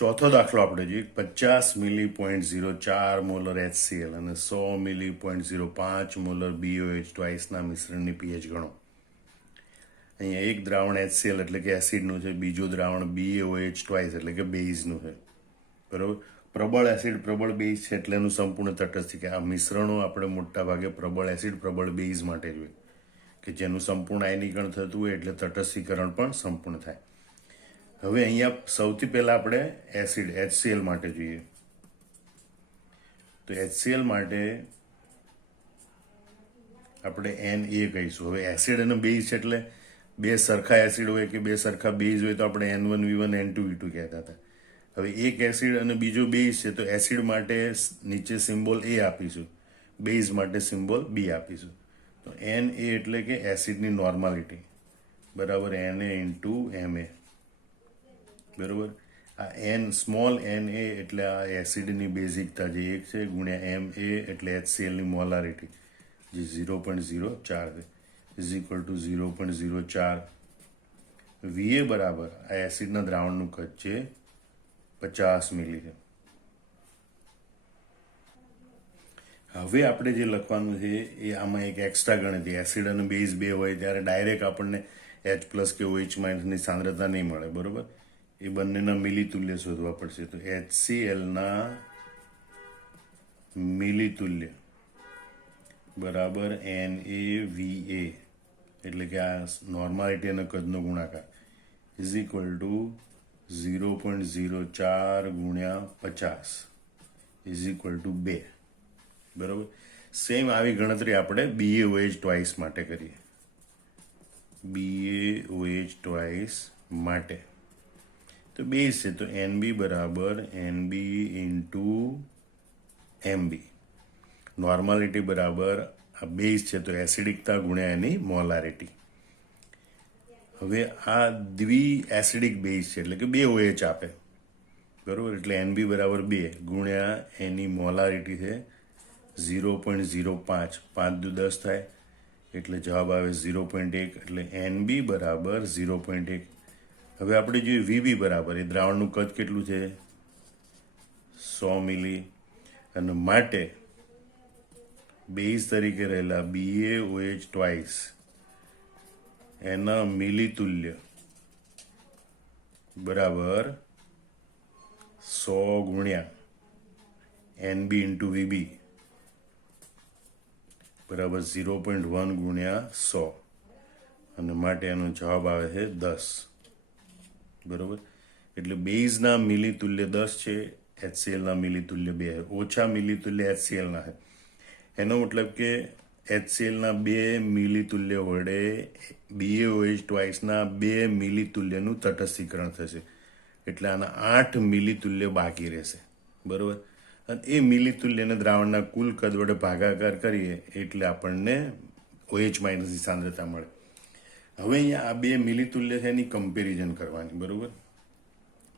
ચોથો દાખલો આપણે જોઈએ 50 મિલી.04 મોલર HCl અને 100 મિલી.05 મોલર BOH ટ્વાઇસના મિશ્રણની pH ગણો. અહીંયા એક દ્રાવણ HCl એટલે કે એસિડનું છે, બીજું દ્રાવણ BOH ટ્વાઇસ એટલે કે બેઝનું છે. બરોબર. પ્રબળ એસિડ પ્રબળ બેઝ છે એટલે એનું સંપૂર્ણ તટસ્થ કે આ મિશ્રણો આપણે મોટા ભાગે પ્રબળ એસિડ પ્રબળ બેઝ માટે જોઈએ કે જેનું સંપૂર્ણ આયનીકરણ થતું હોય એટલે તટસ્થીકરણ પણ સંપૂર્ણ થાય. હવે અહીંયા સૌથી પહેલા આપણે એસિડ HCl માટે જોઈએ. તો HCl માટે આપણે Na કહીશું. હવે એસિડ અને બેઝ છે એટલે બે સરખા એસિડ હોય કે બે સરખા બેઝ હોય તો આપણે N1V1 N2V2 કહેતા હતા. હવે એક એસિડ અને બીજો બેઝ છે તો એસિડ માટે નીચે સિમ્બોલ A આપીશું, બેઝ માટે સિમ્બોલ B આપીશું. તો Na એટલે કે એસિડની નોર્માલિટી બરાબર Na ઇન્ટુ Ma. બરોબર. આ સ્મોલ Na એટલે આ એસિડની બેઝિકતા જે 1 છે ગુણ્યા Ma એટલે HClની મોલારિટી જે 0.04 છે ઇઝ ઇક્વલ ટુ 0.04. Va બરાબર આ એસિડના દ્રાવણનું કદ છે 50 મિલી છે. હવે આપણે જે લખવાનું છે એ આમાં એક એક્સ્ટ્રા ગણતરી, એસિડ અને બેઝ બે હોય ત્યારે ડાયરેક્ટ આપણને H+ કે OH- ની સાંદ્રતા નહીં મળે. બરોબર. એ બંનેના મિલીતુલ્ય શોધવા પડશે. તો HClના મિલીતુલ્ય બરાબર NaVa એટલે કે આ નોર્માલિટી અને કદનો ગુણાકાર ઇઝ ઇક્વલ ટુ 0.04 ગુણ્યા 50 ઇઝ ઇક્વલ ટુ 2. બરાબર. સેમ આવી ગણતરી આપણે BaOH ટ્વાઇસ માટે કરીએ. BaOH ટ્વાઇસ માટે તો બેઝ છે તો NB બરાબર NB ઇન્ટુ MB. નોર્માલિટી બરાબર આ બેઝ છે તો એસિડિકતા ગુણ્યા એની મોલારિટી. હવે આ દ્વિ એસિડિક બેઝ છે એટલે કે બે OH આપે. બરાબર. એટલે NB બરાબર 2 ગુણ્યા એની મોલારિટી છે 0.05, 5 દુ 10 થાય એટલે જવાબ આવે 0.1 એટલે NB બરાબર 0.1. હવે આપણે જોઈએ VB બરાબર એ દ્રાવણનું કદ કેટલું છે 100 મિલી અને માટે બેઝ તરીકે રહેલા BaOH ટ્વાઇસ એના મિલીતુલ્ય બરાબર 100 ગુણ્યા NB ઇન્ટુ VB બરાબર 0.1 ગુણ્યા 100 અને માટે એનો જવાબ આવે છે 10. બરોબર. એટલે બેઝના મિલીતુલ્ય 10 છે, HClના મિલીતુલ્ય 2 ઓછા મિલીતુલ્ય HClના છે. એનો મતલબ કે HClના 2 મિલીતુલ્ય વડે BaOH ટ્વાઇસના 2 મિલીતુલ્યનું તટસ્થીકરણ થશે એટલે આના 8 મિલીતુલ્ય બાકી રહેશે. બરોબર. અને એ મિલીતુલ્યને દ્રાવણના કુલ કદ વડે ભાગાકાર કરીએ એટલે આપણને OH- ની સાંદ્રતા મળે. હવે અહીંયા આ 2 મિલીતુલ્ય છે એની કમ્પેરિઝન કરવાની. બરોબર.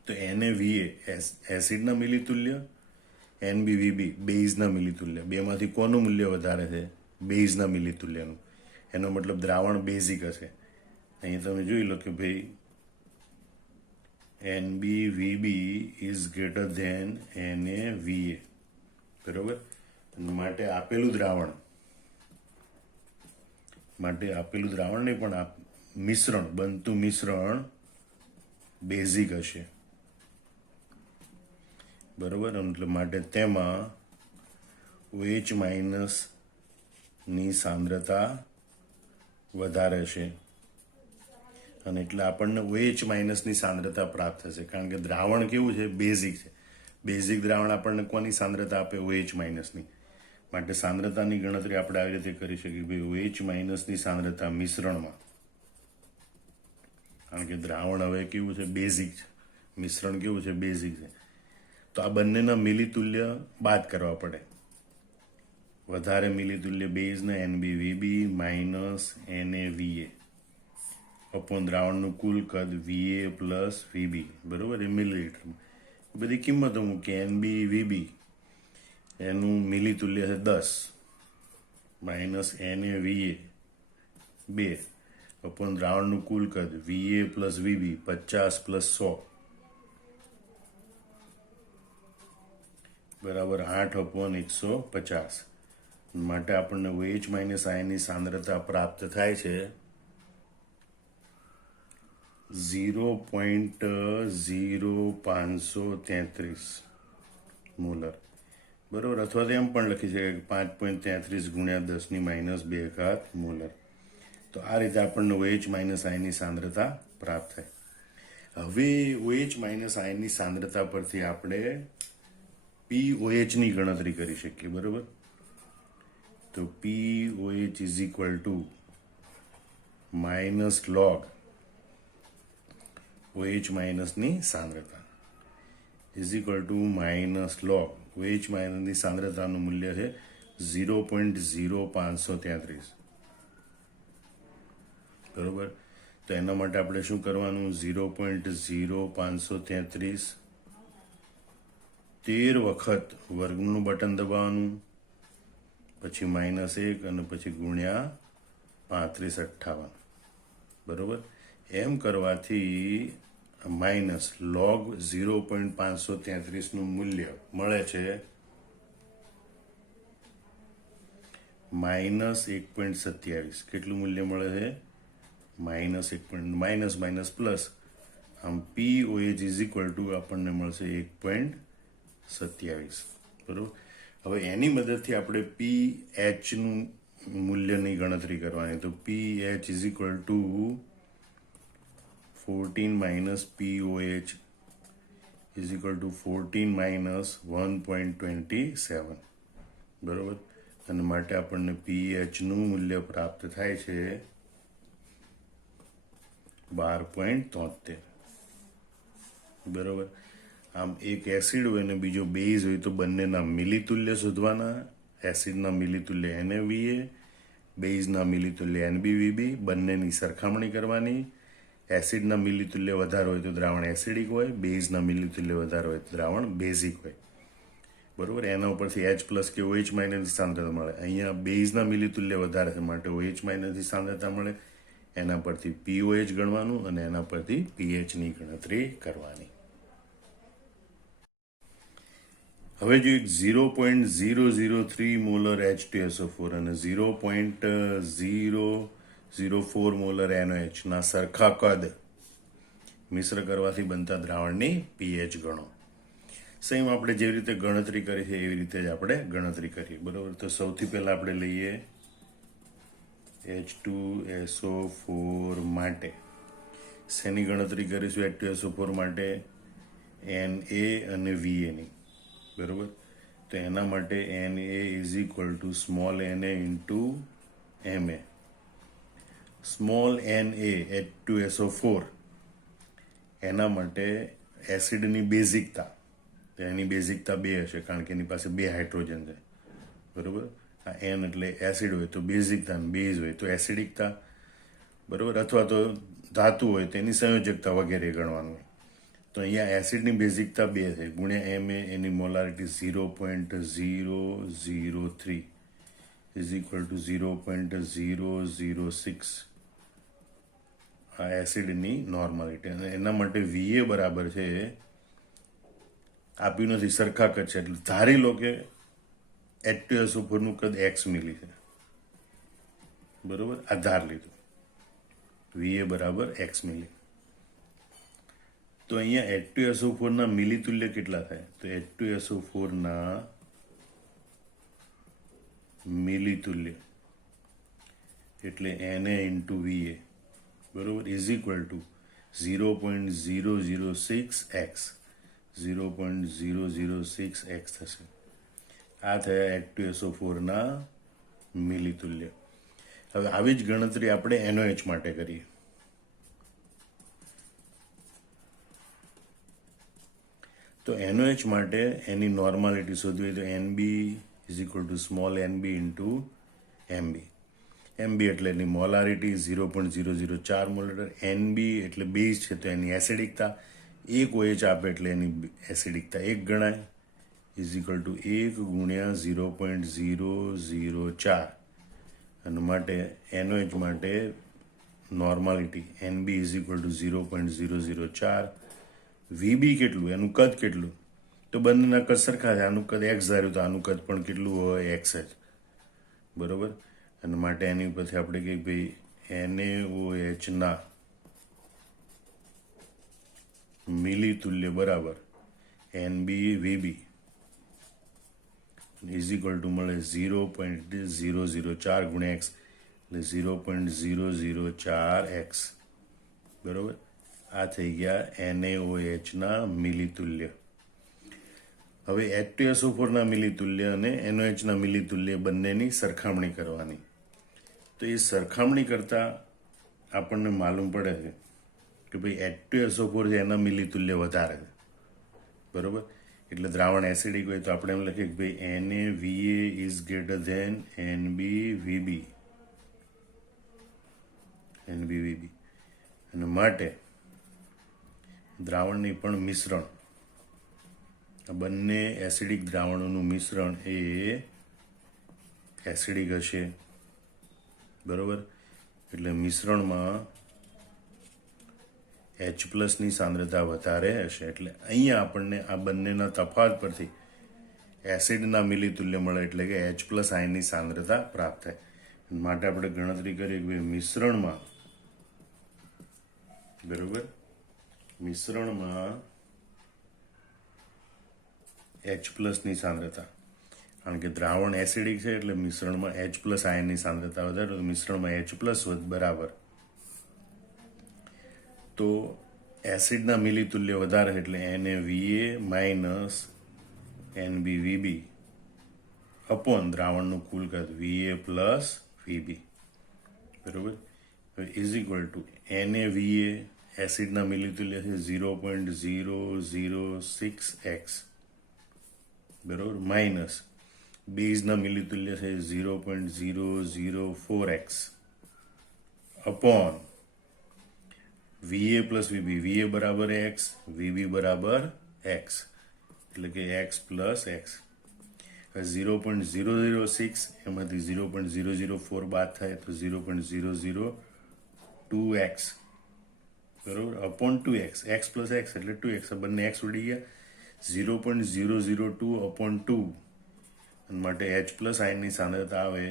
તો NaVa એસિડના મિલીતુલ્ય, NbVb બેઝના મિલીતુલ્ય, બેમાંથી કોનું મૂલ્ય વધારે છે બેઝના મિલીતુલ્યનું. એનો મતલબ દ્રાવણ બેઝિક હશે. અહીંયા તમે જોઈ લો કે ભાઈ NbVb is greater than NaVa. બરોબર. માટે આપેલું દ્રાવણ નહીં પણ મિશ્રણ બનતું મિશ્રણ બેઝિક હશે. બરોબર. એટલે માટે તેમાં OH- ની સાંદ્રતા વધારે છે અને એટલે આપણને OH- ની સાંદ્રતા પ્રાપ્ત થશે કારણ કે દ્રાવણ કેવું છે બેઝિક છે. બેઝિક દ્રાવણ આપણને કોની સાંદ્રતા આપે OH- ની. માટે સાંદ્રતાની ગણતરી આપણે આવી રીતે કરી શકીએ ભાઈ OH- ની સાંદ્રતા મિશ્રણમાં, કારણ કે દ્રાવણ હવે કેવું છે બેઝિક છે, મિશ્રણ કેવું છે બેઝિક છે. તો આ બંનેના મિલીતુલ્ય બાદ કરવા પડે. વધારે મિલીતુલ્ય બેઝના NbVb માઇનસ NaVa અપોન દ્રાવણનું કુલ કદ Va પ્લસ VB. બરોબર. એ મિલીલીટર બધી કિંમતો મૂકીએ. NbVb એનું મિલીતુલ્ય છે 10 માઇનસ NaVa 2 અપોન દ્રાવણનું કુલ કદ Va પ્લસ VB 50 પ્લસ 100 બરાબર 8/150 માટે આપણને OH માઇનસ આયનની સાંદ્રતા પ્રાપ્ત થાય છે 0.0533 મોલર, બરાબર. અથવા તો એમ પણ લખી શકાય કે 5.33 ગુણ્યા 10⁻²⁰ મોલર. તો આ રીતે આપણને OH માઇનસ આયનની સાંદ્રતા પ્રાપ્ત થાય. હવે OH માઇનસ આયનની સાંદ્રતા પરથી આપણે POH ની ગણતરી કરી શકીએ, બરાબર. તો POH is equal two minus log OH માઇનસની સાંદ્રતા is equal two minus log OH માઇનસની સાંદ્રતાનું મૂલ્ય છે 0.0533, બરોબર. તો એના માટે આપણે શું કરવાનું? 0.0533 13 વખત વર્ગનું બટન દબાવવાનું, પછી -1 અને પછી ગુણ્યા 3558, બરોબર. એમ કરવાથી માઇનસ લોગ 0.533 નું મૂલ્ય મળે છે -1.27. કેટલું મૂલ્ય મળે છે? માઇનસ પ્લસ આમ POH ઇઝ ઇક્વલ ટુ આપણને મળશે 1.27, બરોબર. હવે એની મદદથી આપણે PH નું મૂલ્યની ગણતરી કરવાની. તો PH is equal two 14 POH is equal two 14 1.27, બરોબર. અને માટે આપણને PH નું મૂલ્ય પ્રાપ્ત થાય છે 12.73, બરોબર. આમ એક એસિડ હોય અને બીજો બેઝ હોય તો બંનેના મિલીતુલ્ય શોધવાના. એસિડના મિલીતુલ્ય NaVa, બેઝના મિલીતુલ્ય NbVb, બંનેની સરખામણી કરવાની. એસિડના મિલીતુલ્ય વધારે હોય તો દ્રાવણ એસિડિક હોય, બેઝના મિલીતુલ્ય વધારે હોય તો દ્રાવણ બેઝિક હોય, બરોબર. એના ઉપરથી H પ્લસ કે OH માઇનસની સાંદ્રતા મળે. અહીંયા બેઝના મિલીતુલ્ય વધારે છે માટે OH માઇનસની સાંદ્રતા મળે. એના પરથી POH ગણવાનું અને એના પરથી PH ની ગણતરી કરવાની. હવે જો 0.003 મોલર H2SO4 અને 0.004 મોલર NaOH ના સરખા કદ મિશ્ર કરવાથી બનતા દ્રાવણની pH ગણો. સેમ આપણે જેવી રીતે ગણતરી કરી છે એવી રીતે જ આપણે ગણતરી કરીએ, બરોબર. તો સૌથી પહેલા આપણે લઈએ H2SO4 માટે શેની ગણતરી કરીશું? H2SO4 માટે Na અને Va ની, બરોબર. તો એના માટે Na is equal two small na into Ma. Small na H2SO4 એના માટે એસિડની બેઝિકતા, એની બેઝિકતા 2 હશે કારણ કે એની પાસે 2 હાઇડ્રોજન છે, બરોબર. આ N એટલે એસિડ હોય તો બેઝિકતા, બેઝ હોય તો એસિડિકતા, બરોબર. અથવા તો ધાતુ હોય તો એની સંયોજકતા વગેરે ગણવાનું. તો અહીંયા એસિડની બેઝિકતા 2 છે ગુણ્યા Ma, any molarity 0.003 is equal two 0.006. આ એસિડની નોર્માલિટી. અને એના માટે Va બરાબર છે, આપ્યું નથી, સરખા કદ છે એટલે ધારી લો કે H2SO4 નું કદ x મિલી છે, બરોબર. આધાર લીધું, Va બરાબર x મિલી. તો અહીંયા H2SO4 ના મિલીતુલ્ય કેટલા થાય? તો H2SO4 ના મિલીતુલ્ય એટલે Na ઇન્ટુ Va, બરોબર, is equal two 0.006x 0.006x થશે. આ થયા H2SO4 ના મિલીતુલ્ય. હવે આવી જ ગણતરી આપણે NaOH માટે કરીએ. તો NaOH માટે એની નોર્માલિટી શોધવી તો Nb is equal two small nb into Mb. Mb એટલે એની મોલારિટી 0.004 મોલર. Nb એટલે બેઝ છે તો એની એસિડિકતા, એક OH આપે એટલે એની એસિડિકતા 1 ગણાય, ઇઝ ઇક્વલ ટુ 1 ગુણ્યા 0.004. અને માટે NaOH માટે normality Nb is equal two 0.004. Vb કેટલું? એનું કદ કેટલું? તો બંનેના કદ સરખા છે. આનું કદ એક્સ ધાર્યું તો આનું કદ પણ કેટલું હોય? એક્સ જ. બરોબર. અને માટે એની ઉપરથી આપણે કહીએ ભાઈ NaOH ના મિલી તુલ્ય બરાબર NbVb ઇઝ ઇક્વલ ટુ મળે 0.004 ગુણ્યા એક્સ એટલે 0.004 એક્સ. બરોબર. આ થઈ ગયા NaOH ના મિલી તુલ્ય. હવે H2SO4 ના મિલી તુલ્ય અને NOH ના મિલી તુલ્ય બંનેની સરખામણી કરવાની. તો એ સરખામણી કરતા આપણને માલુમ પડે છે કે ભાઈ H2SO4 છે એના મિલી તુલ્ય વધારે છે. બરોબર. એટલે દ્રાવણ એસિડિક હોય તો આપણે એમ લખીએ કે ભાઈ NaVa is greater than NbVb. અને માટે દ્રાવણની પણ મિશ્રણ, આ બંને એસિડિક દ્રાવણોનું મિશ્રણ એ એસિડિક હશે. બરોબર. એટલે મિશ્રણમાં H+ ની સાંદ્રતા વધારે હશે. એટલે અહીંયા આપણને આ બંનેના તફાવત પરથી એસિડના મિલી તુલ્ય મળે એટલે કે H+ આયનની સાંદ્રતા પ્રાપ્ત થાય. માટે આપણે ગણતરી કરીએ કે મિશ્રણમાં, બરોબર, મિશ્રણમાં H+ ની સાંદ્રતા, કારણ કે દ્રાવણ એસિડિક છે એટલે મિશ્રણમાં H+ આયનની સાંદ્રતા વધારે, તો મિશ્રણમાં H+ બરાબર તો એસિડના મિલી તુલ્ય વધારે એટલે NaVa માઇનસ NbVb અપોન દ્રાવણનું કુલ કદ Va પ્લસ Vb. બરોબર. ઇઝ ઇક્વલ ટુ NaVa એસિડના મિલી તુલ્ય છે 0.006x. બરોબર. માઇનસ બેઝના મિલી તુલ્ય છે 0.004x upon Va plus Vb. Va બરાબર x, Vb બરાબર x, એટલે કે x પ્લસ x. 0.006 એમાંથી 0.004 બાદ થાય તો 0.002x. બરોબર. Upon 2x. x plus x એટલે 2x. બંને x ઉડી ગયા. 0.002 અપોન 2 અને માટે H+ આયનની સાંદ્રતા આવે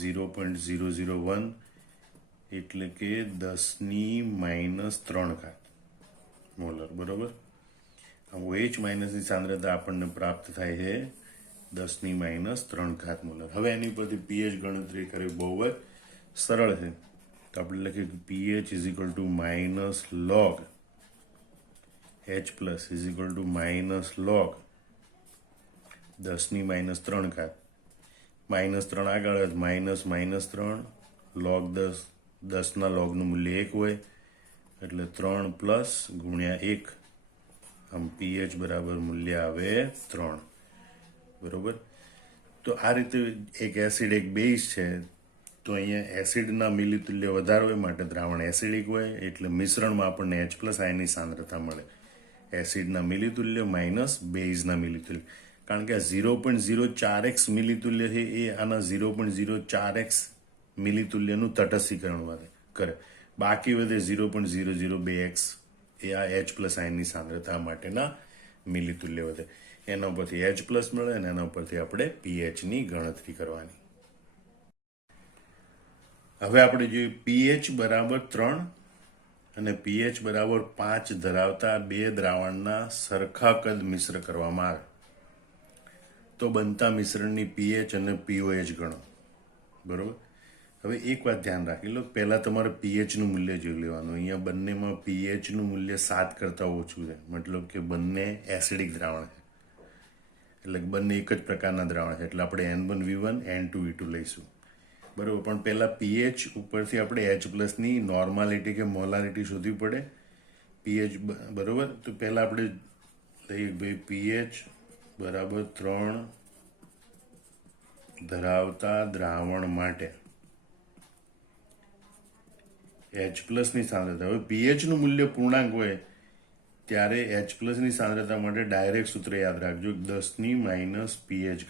0.001 એટલે કે 10⁻³ મોલર. બરોબર. OH માઇનસની સાંદ્રતા આપણને પ્રાપ્ત થાય છે 10⁻³ મોલર. હવે એની પરથી pH ગણતરી કરવી બહુ જ સરળ છે. તો આપણે લખીએ કે pH is equal two minus log H+ is equal two minus log 10⁻³ -3 આગળ -3 log 10, 10ના લોગનું મૂલ્ય 1 હોય એટલે 3 પ્લસ ગુણ્યા 1. આમ pH બરાબર મૂલ્ય આવે 3. બરોબર. તો આ રીતે એક એસિડ એક બેઝ છે. તો અહીંયા એસિડના મિલી તુલ્ય વધારે હોય માટે દ્રાવણ એસિડિક હોય એટલે મિશ્રણમાં આપણને H+ આયનની સાંદ્રતા મળે. એસિડના મિલી તુલ્ય માઇનસ બેઝના મિલી તુલ્ય. કારણ કે આ 0.04x મિલી તુલ્ય છે એ આના 0.04x મિલી તુલ્યનું તટસ્થીકરણ કરે. બાકી વધે 0.002x એ આ H+ આયનની સાંદ્રતા માટેના મિલી તુલ્ય વધે. એના ઉપરથી H+ મળે અને એના ઉપરથી આપણે pHની ગણતરી કરવાની. હવે આપણે જોઈએ pH બરાબર 3 અને pH બરાબર 5 ધરાવતા બે દ્રાવણના સરખા કદ મિશ્ર કરવામાં આવે તો બનતા મિશ્રણની pH અને pOH ગણો. બરોબર. હવે એક વાત ધ્યાન રાખી લો, પહેલા તમારે pHનું મૂલ્ય જોઈ લેવાનું. અહીંયા બંનેમાં pHનું મૂલ્ય 7 કરતાં ઓછું છે, મતલબ કે બંને એસિડિક દ્રાવણ છે, એટલે બંને એક જ પ્રકારના દ્રાવણ છે, એટલે આપણે N1V1 N2V2 લઈશું. બરોબર. પણ પહેલા pH ઉપરથી આપણે H+ ની નોર્માલિટી કે મોલારિટી શોધવી પડે. pH બરોબર. તો પહેલા આપણે લઈએ ભાઈ pH બરાબર 3 ધરાવતા દ્રાવણ માટે H+ ની સાંદ્રતા. હવે pH નું મૂલ્ય પૂર્ણાંક હોય ત્યારે H+ ની સાંદ્રતા માટે ડાયરેક્ટ સૂત્ર યાદ રાખજો, 10⁻pH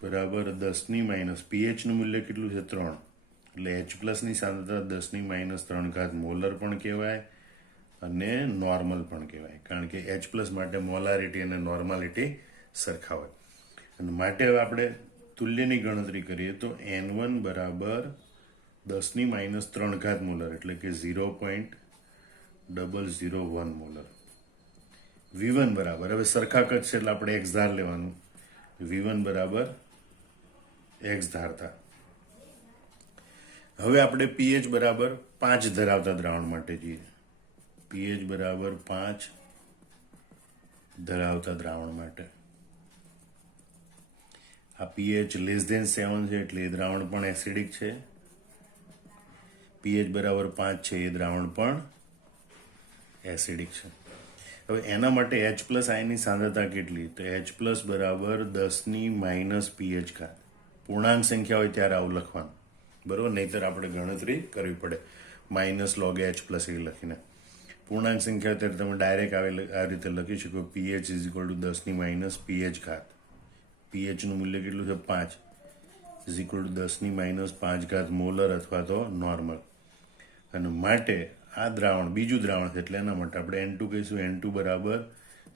બરાબર 10⁻, pH નું મૂલ્ય કેટલું છે? 3. એટલે H+ ની સાંદ્રતા 10⁻³ મોલર પણ કહેવાય અને નોર્મલ પણ કહેવાય, કારણ કે H પ્લસ માટે મોલારિટી અને નોર્માલિટી સરખા હોય. અને માટે હવે આપણે તુલ્યની ગણતરી કરીએ તો N1 બરાબર 10⁻³ મોલર એટલે કે 0.001 મોલર. V1 બરાબર, હવે સરખા કદ છે એટલે આપણે એક્સ ધાર લેવાનું. V1 બરાબર એક્સ ધારતા. હવે આપણે pH બરાબર 5 ધરાવતા દ્રાવણ માટે જઈએ. pH બરાબર 5 ધરાવતા દ્રાવણ માટે. આ pH <7 છે એટલે એ દ્રાવણ પણ એસિડિક છે. pH બરાબર 5 છે એ દ્રાવણ પણ એસિડિક છે. હવે એના માટે H પ્લસ આયનની સાંદ્રતા કેટલી? તો H પ્લસ બરાબર 10⁻pH. પૂર્ણાંક સંખ્યા હોય ત્યારે આવું લખવાનું, બરોબર? નહીતર આપણે ગણતરી કરવી પડે -log H પ્લસ એ લખીને. પૂર્ણાંક સંખ્યા હોય ત્યારે તમે ડાયરેક્ટ આ રીતે લખી શકો pH = 10⁻pH. pH નું મૂલ્ય કેટલું છે? 5 = 10⁻5 મોલર અથવા તો નોર્મલ. અને માટે આ દ્રાવણ બીજું દ્રાવણ છે એટલે એના માટે આપણે N2 કહીશું. N2 બરાબર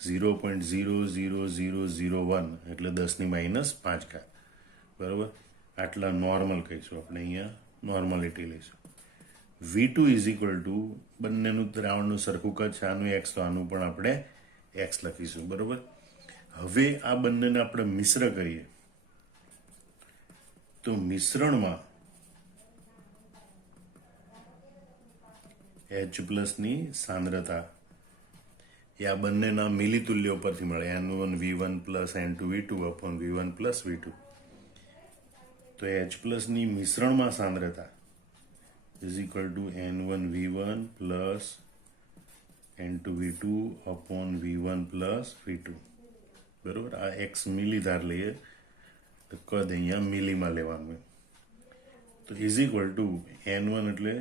0.00001 એટલે 10⁻5. બરાબર? આટલા નોર્મલ કહીશું આપણે, અહીંયા નોર્માલિટી લઈશું. V2 = બંનેનું દ્રાવણનું સરખું કદ છે, આનું X તો આનું પણ આપણે X લખીશું. બરાબર? હવે આ બંનેને આપણે મિશ્ર કરીએ તો મિશ્રણમાં H પ્લસની સાંદ્રતા એ આ બંનેના મિલિતુલ્ય ઉપરથી મળે. N1V1 plus N2V2 upon V1 plus V2. તો H પ્લસની મિશ્રણમાં સાંદ્રતા N1V1 plus N2V2 upon V1 plus V2. બરોબર? આ X મિલી ધાર લઈએ તો કદ અહીંયા મિલીમાં લેવાનું. તો N1 એટલે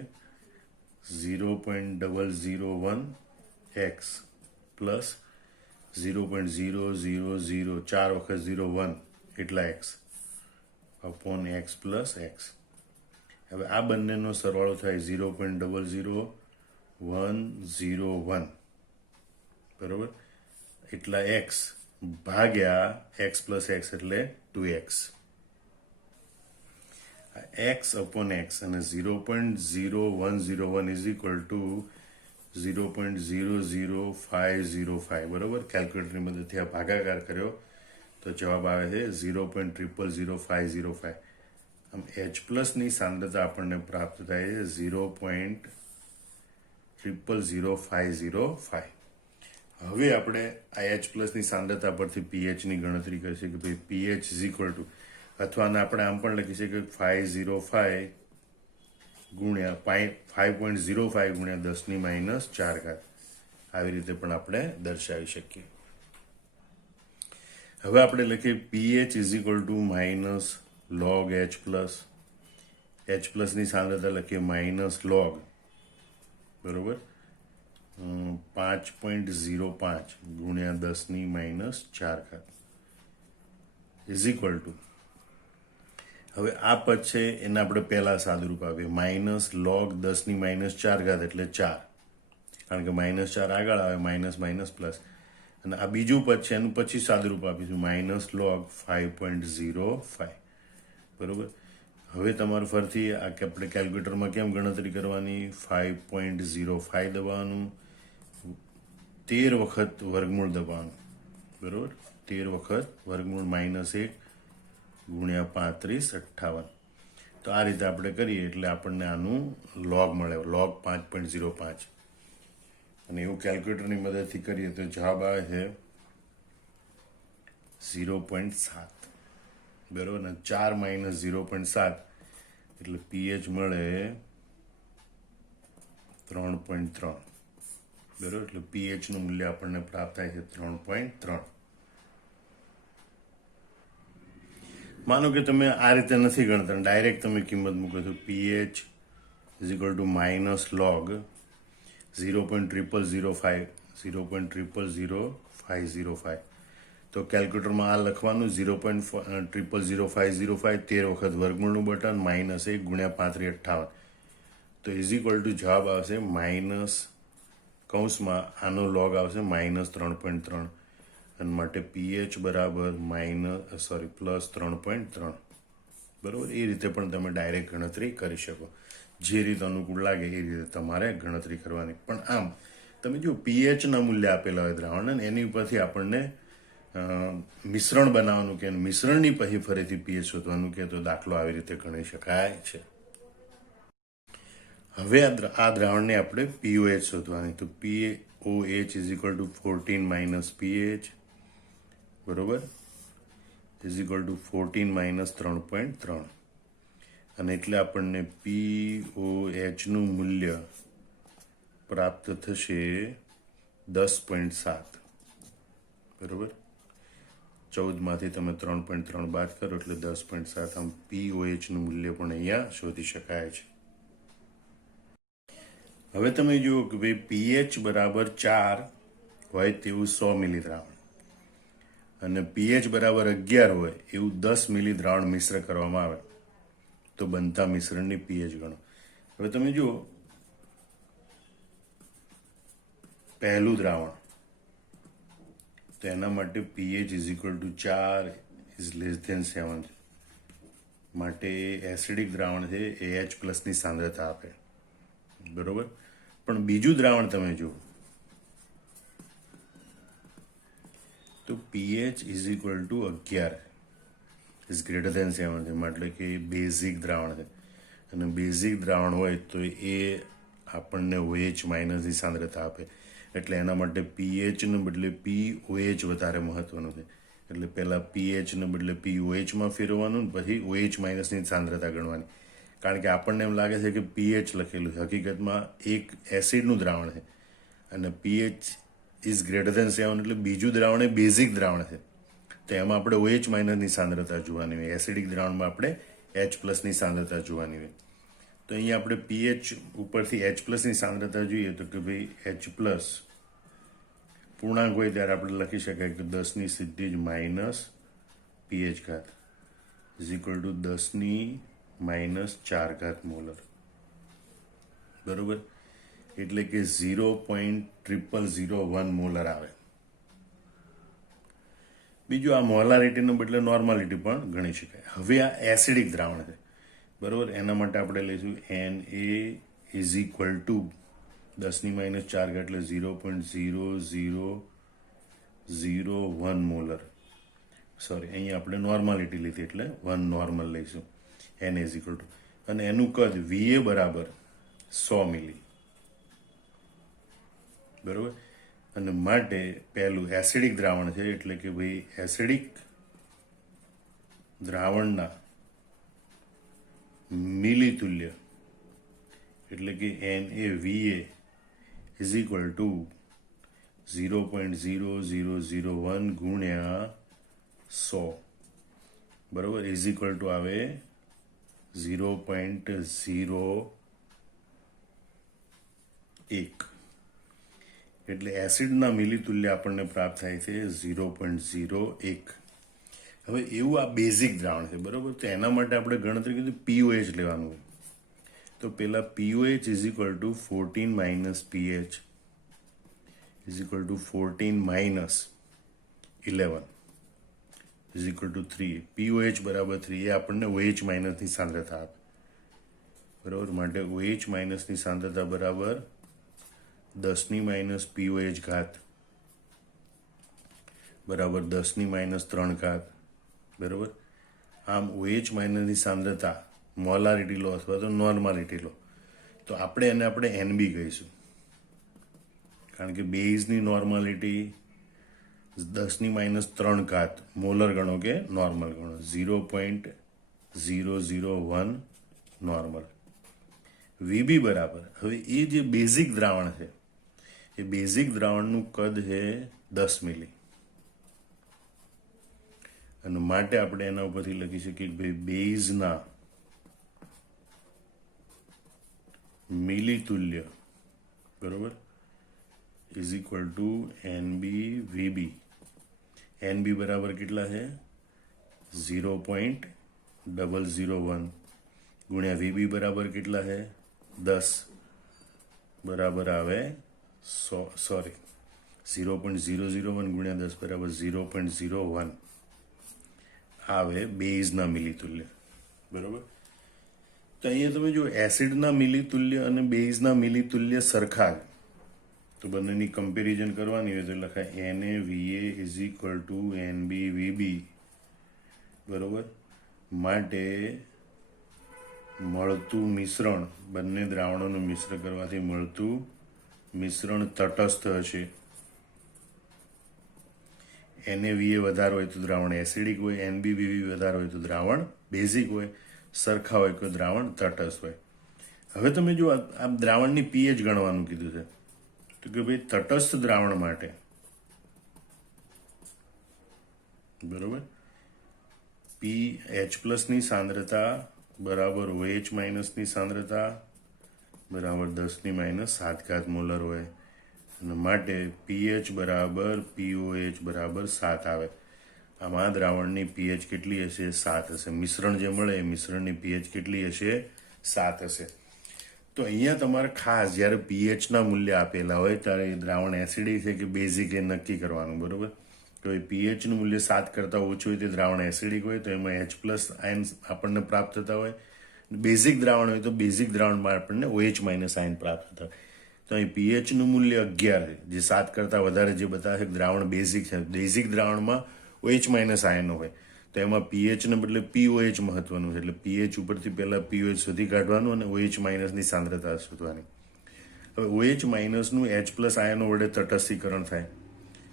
0.001x પ્લસ 0.0004 વખત 01 એટલા x upon x plus x. હવે આ બંનેનો સરવાળો થાય 0.00101. બરોબર? એટલા x ભાગ્યા x પ્લસ x એટલે 2x. x upon x અને 0.0101 is equal to 0.00505. બરોબર? કેલ્ક્યુલેટરની મદદથી આ ભાગાકાર કર્યો તો જવાબ આવે છે 0.0000505. આમ H પ્લસની સાંદ્રતા આપણને પ્રાપ્ત થાય છે 0.0000505. હવે આપણે આ H પ્લસની સાંદ્રતા પરથી pHની ગણતરી કરીશું કે ભાઈ pH = અથવા આપણે આમ પણ લખી શકીએ 505 ગુણ્યા 5.05 ગુણ્યા 10⁻4. આવી રીતે પણ આપણે દર્શાવી શકીએ. હવે આપણે લખીએ pH = -log H plus. H પ્લસની સાંદ્રતા લખીએ -log, બરોબર, 5.05 ગુણ્યા 10⁻4 ઇઝ ઇક્વલ ટુ. હવે આ પદ છે એને આપણે પહેલા સાદુરૂપ આપીએ -log 10⁻4 એટલે 4, કારણ કે -4 આગળ આવે, માઇનસ પ્લસ. અને આ બીજું પદ છે એનું પછી સાદુરૂપ આપીશું -log 5.05. બરોબર? હવે તમારે ફરીથી આ કે આપણે કેલ્ક્યુલેટરમાં કેમ ગણતરી કરવાની? 5.05 દબાવવાનું, 13 વખત વર્ગમૂળ દબાવવાનું. બરોબર? 13 વખત વર્ગમૂળ -1 ગુણ્યા 35 58. તો આ રીતે આપણે કરીએ એટલે આપણને આનું log મળે, log 5.05. અને એવું કેલ્ક્યુલેટરની મદદથી કરીએ તો જવાબ આવે છે 0.7. બરોબર ને? 4 - 0.7 એટલે pH મળે 3.3. બરોબર? એટલે pH નું મૂલ્ય આપણને પ્રાપ્ત થાય છે 3.3. માનો કે તમે આ રીતે નથી ગણતા, ડાયરેક્ટ તમે કિંમત મૂકો છો pH = -log 0.0000505. તો કેલ્ક્યુલેટરમાં આ લખવાનું 0.0000505, 13 વખત વર્ગમૂળનું બટન, -1 ગુણ્યા 35 58. તો = જવાબ આવશે કૌંસમાં આનો લોગ આવશે -3.3 અને માટે પીએચ બરાબર +3.3 બરાબર. એ રીતે પણ તમે ડાયરેક્ટ ગણતરી કરી શકો. જે રીતે અનુકૂળ લાગે એ રીતે તમારે ગણતરી કરવાની. પણ આમ તમે જો પીએચના મૂલ્ય આપેલા હોય દ્રાવણને, એની ઉપરથી આપણને મિશ્રણ બનાવવાનું કે મિશ્રણની પછી ફરીથી પીએચ શોધવાનું કે તો દાખલો આવી રીતે ગણી શકાય છે. હવે આ દ્રાવણને આપણે પીઓએચ શોધવાની. તો pOH is equal two 14 - pH બરોબર ઇઝ ઇક્વલ ટુ 14 - 3.3 અને એટલે આપણને પીઓએચ નું મૂલ્ય પ્રાપ્ત થશે 10.7 બરોબર. 14 માંથી તમે 3.3 બાદ કરો એટલે 10.7. આમ પીઓએચ નું મૂલ્ય પણ અહીંયા શોધી શકાય છે. હવે તમે જુઓ કે ભાઈ પીએચ બરાબર 4 હોય તેવું 100 મિલી દ્રાવણ અને પીએચ બરાબર 11 હોય એવું 10 મિલી દ્રાવણ મિશ્ર કરવામાં આવે તો બનતા મિશ્રણની પીએચ ગણો. હવે તમે જુઓ પહેલું દ્રાવણ, તો એના માટે pH is equal to 4 is less than 7 છે. માટે એસિડિક દ્રાવણ છે એ H+ ની સાંદ્રતા આપે બરોબર. પણ બીજું દ્રાવણ તમે જુઓ તો pH is equal to 11 is greater than 7 છે. એટલે કે બેઝિક દ્રાવણ છે અને બેઝિક દ્રાવણ હોય તો એ આપણને OH- ની સાંદ્રતા આપે. એટલે એના માટે પીએચને બદલે પીઓએચ વધારે મહત્વનું છે. એટલે પહેલાં પીએચને બદલે પીઓએચમાં ફેરવવાનું પછી OH- ની સાંદ્રતા ગણવાની. કારણ કે આપણને એમ લાગે છે કે પીએચ લખેલું છે, હકીકતમાં એક એસિડનું દ્રાવણ છે અને પીએચ ઇઝ ગ્રેટર ધેન 7 એટલે બીજું દ્રાવણ એ બેઝિક દ્રાવણ છે. તો એમાં આપણે OH- ની સાંદ્રતા જોવાની હોય. એસિડિક દ્રાવણમાં આપણે H+ ની સાંદ્રતા જોવાની હોય. તો અહીંયા આપણે પીએચ ઉપરથી H+ ની સાંદ્રતા જોઈએ તો કે ભાઈ H+ પૂર્ણાંક હોય ત્યારે આપણે લખી શકાય કે 10 ની સીધી જ માઇનસ પીએચ ઘાત ઇઝ ઇક્વલ ટુ 10 ની -4 ઘાત મોલર બરોબર. એટલે કે 0.0001 મોલર આવે. બીજું આ મોલારિટીને બદલે નોર્માલિટી પણ ગણી શકાય. હવે આ એસિડિક દ્રાવણ છે બરોબર. એના માટે આપણે લઈશું Na ઇઝ ઇક્વલ ટુ 10 ની -4 એટલે 0.0001 મોલર. સોરી, અહીંયા આપણે નોર્માલિટી લીધી એટલે 1 નોર્મલ લઈશું. Na ઇઝ ઇક્વલ ટુ અને એનું કદ Va બરાબર 100 મિલી બરોબર. અને માટે પહેલું એસિડિક દ્રાવણ છે એટલે કે ભાઈ એસિડિક દ્રાવણના મિલી તુલ્ય એટલે કે NaVa ઇઝ ઇક્વલ ટુ 0.0001 ગુણ્યા 100 બરોબર ઇઝ ઇક્વલ ટુ આવે 0.01. એટલે એસિડના મિલીતુલ્ય આપણને પ્રાપ્ત થાય છે 0.01. હવે એવું આ બેઝિક દ્રાવણ છે બરોબર. તો એના માટે આપણે ગણતરી કીધું પીઓએચ લેવાનું હોય. તો પેલા pOH is equal two 14 - pH is equal two 14 - 11 is equal two 3. POH બરાબર 3 એ આપણને OH- ની સાંદ્રતા આપે બરાબર. માટે OH- ની સાંદ્રતા બરાબર 10 ની -POH ઘાત બરાબર 10 ની -3 ઘાત બરાબર. આમ OH- ની સાંદ્રતા મોલારિટી લો અથવા તો નોર્માલિટી લો તો આપણે NB કહીશું. કારણ કે બેઝની નોર્માલિટી 10 ની -3 ઘાત મોલર ગણો કે નોર્મલ ગણો. 0.001 નોર્મલ. VB બરાબર, હવે એ જે બેઝિક દ્રાવણ છે એ બેઝિક દ્રાવણનું કદ છે 10 મિલી અને માટે આપણે એના ઉપરથી લખી શકીએ કે ભાઈ બેઝના મિલી તુલ્ય બરોબર is equal two NbVb. NB બરાબર કેટલા છે 0.001 ગુણ્યા VB બરાબર કેટલા છે 10 બરાબર આવે સોરી 0.001 ગુણ્યા 10 બરાબર 0.01 આવે બેઝના મિલીતુલ્ય. બરાબર. તો અહીંયા તમે જો એસિડના મિલીતુલ્ય અને બેઝના મિલીતુલ્ય સરખા છે, તો બંનેની કમ્પેરિઝન કરવાની હોય તો લખાય NaVa is equal two NbVb. બરાબર. માટે મળતું મિશ્રણ, બંને દ્રાવણોનું મિશ્ર કરવાથી મળતું મિશ્રણ તટસ્થ હશે. NaVa વધારે હોય તો દ્રાવણ એસિડિક હોય, NbVb વધારે હોય તો દ્રાવણ બેઝિક હોય, સરખા હોય તો દ્રાવણ તટસ્થ હોય. હવે તમે જો આ દ્રાવણની pH ગણવાનું કીધું છે, તો કે ભાઈ તટસ્થ દ્રાવણ માટે બરોબર pH+ ની સાંદ્રતા બરાબર OH- ની સાંદ્રતા બરાબર 10⁻⁷ મોલર હોય, અને માટે pH બરાબર POH બરાબર 7 આવે. આમાં દ્રાવણની pH કેટલી હશે? 7 હશે. મિશ્રણ જે મળે એ મિશ્રણની pH કેટલી હશે? 7 હશે. તો અહીંયા તમારે ખાસ જ્યારે pHના મૂલ્ય આપેલા હોય ત્યારે એ દ્રાવણ એસિડિક છે કે બેઝિક એ નક્કી કરવાનું. બરોબર. તો એ pHનું મૂલ્ય 7 કરતાં ઓછું હોય તે દ્રાવણ એસિડિક હોય, તો એમાં H+ આયન આપણને પ્રાપ્ત થતા હોય. બેઝિક દ્રાવણ હોય તો બેઝિક દ્રાવણમાં આપણને OH- આયન પ્રાપ્ત થતા હોય. તો અહીં pHનું મૂલ્ય 11 છે, જે 7 કરતાં વધારે જે બતાવે દ્રાવણ બેઝિક છે. બેઝિક દ્રાવણમાં OH- આયનો હોય, તો એમાં pHને બદલે POH મહત્વનું છે. એટલે pH ઉપરથી પહેલાં POH શોધી કાઢવાનું અને OH- ની સાંદ્રતા શોધવાની. હવે OH- નું H+ આયનો વડે તટસ્થીકરણ થાય.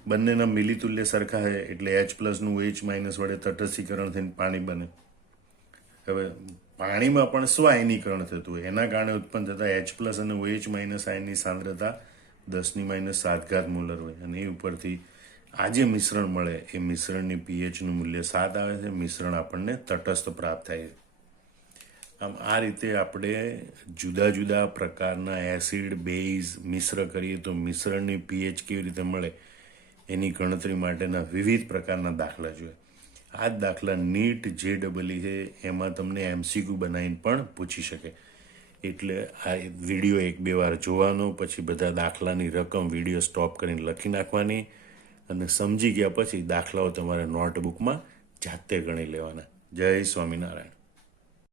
બંનેના મિલીતુલ્ય સરખા છે એટલે H+નું OH- વડે તટસ્થીકરણ થઈને પાણી બને. હવે પાણીમાં પણ સ્વઆયનીકરણ થતું હોય, એના કારણે ઉત્પન્ન થતા H+ અને OH- આયનની સાંદ્રતા 10⁻⁷ મોલર હોય, અને એ ઉપરથી આ જે મિશ્રણ મળે એ મિશ્રણની pHનું મૂલ્ય 7 આવે છે. મિશ્રણ આપણને તટસ્થ પ્રાપ્ત થાય છે. આમ આ રીતે આપણે જુદા જુદા પ્રકારના એસિડ બેઝ મિશ્ર કરીએ તો મિશ્રણની pH કેવી રીતે મળે એની ગણતરી માટેના વિવિધ પ્રકારના દાખલા જોઈએ. આ જ દાખલા નીટ JEE છે એમાં તમને MCQ બનાવીને પણ પૂછી શકે. એટલે આ વિડીયો 1-2 વાર જોવાનો, પછી બધા દાખલાની રકમ વિડીયો સ્ટોપ કરીને લખી નાખવાની, અને સમજી ગયા પછી દાખલાઓ તમારે નોટબુકમાં જાતે ગણી લેવાના. જય સ્વામિનારાયણ.